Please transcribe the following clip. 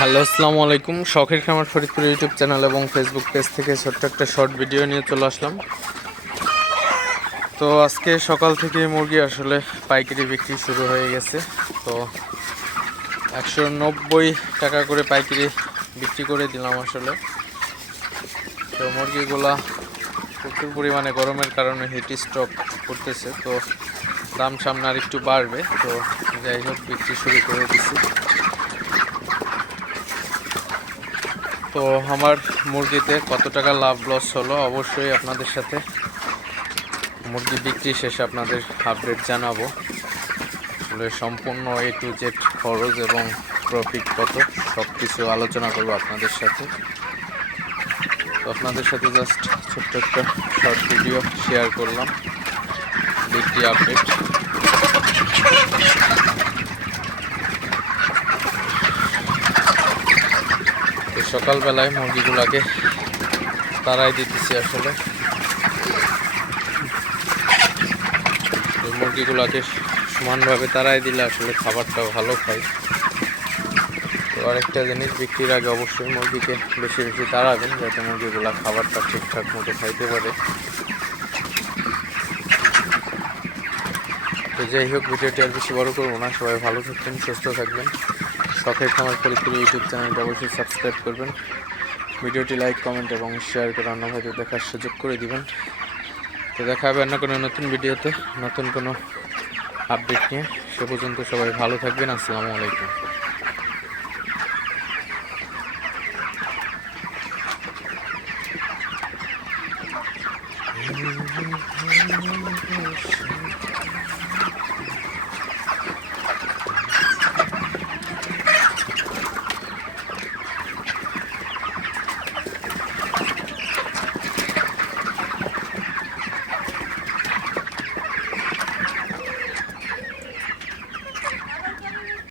Hello, আসসালামু আলাইকুম। শখের খামার ফরিদপুর ইউটিউব চ্যানেল এবং ফেসবুক পেজ থেকে ছোট্ট একটা শর্ট ভিডিও নিয়ে চলে আসলাম। তো আজকে সকাল থেকে মুরগি আসলে পাইকারি বিক্রি শুরু হয়ে গেছে। তো একশো নব্বই টাকা করে পাইকারি বিক্রি করে দিলাম আসলে। তো মুরগিগুলা প্রচুর পরিমাণে গরমের কারণে হিট স্টক করতেছে। তো দাম সামনে আর একটু বাড়বে। তো যাই হোক, বিক্রি শুরু করে দিছি। তো আমার মুরগিতে কত টাকা লাভ লস হলো অবশ্যই আপনাদের সাথে মুরগি বিক্রি শেষে আপনাদের আপডেট জানাব। আসলে সম্পূর্ণ এ টু জেড খরচ এবং প্রফিট কত সব কিছু আলোচনা করব আপনাদের সাথে। তো আপনাদের সাথে জাস্ট ছোট্ট একটা শর্ট ভিডিও শেয়ার করলাম। বিক্রি আপডেট সকালবেলায় মুরগিগুলাকে তারাই দিতেছি আসলে। মুরগিগুলাকে সমানভাবে তারাই দিলে আসলে খাবারটাও ভালো খায় তো আরেকটা জিনিস, বিক্রির আগে অবশ্যই মুরগিকে বেশি বেশি তাড়াবেন যাতে মুরগিগুলা খাবারটা ঠিকঠাক মতো খাইতে পারে। তো যাই হোক, ভিডিওটি আর বেশি বড় করব না। সবাই ভালো থাকবেন, সুস্থ থাকবেন। শখের খামার পরিচিত ইউটিউব চ্যানেলটা অবশ্যই সাবস্ক্রাইব করবেন। ভিডিওটি লাইক কমেন্ট এবং শেয়ার করে অন্য ভাইদের দেখার সুযোগ করে দিবেন। তো দেখা হবে অন্য কোনো নতুন ভিডিওতে। নতুন কোনো আপডেট নিয়ে। সে পর্যন্ত সবাই ভালো থাকবেন। আসসালামু আলাইকুম। Thank you.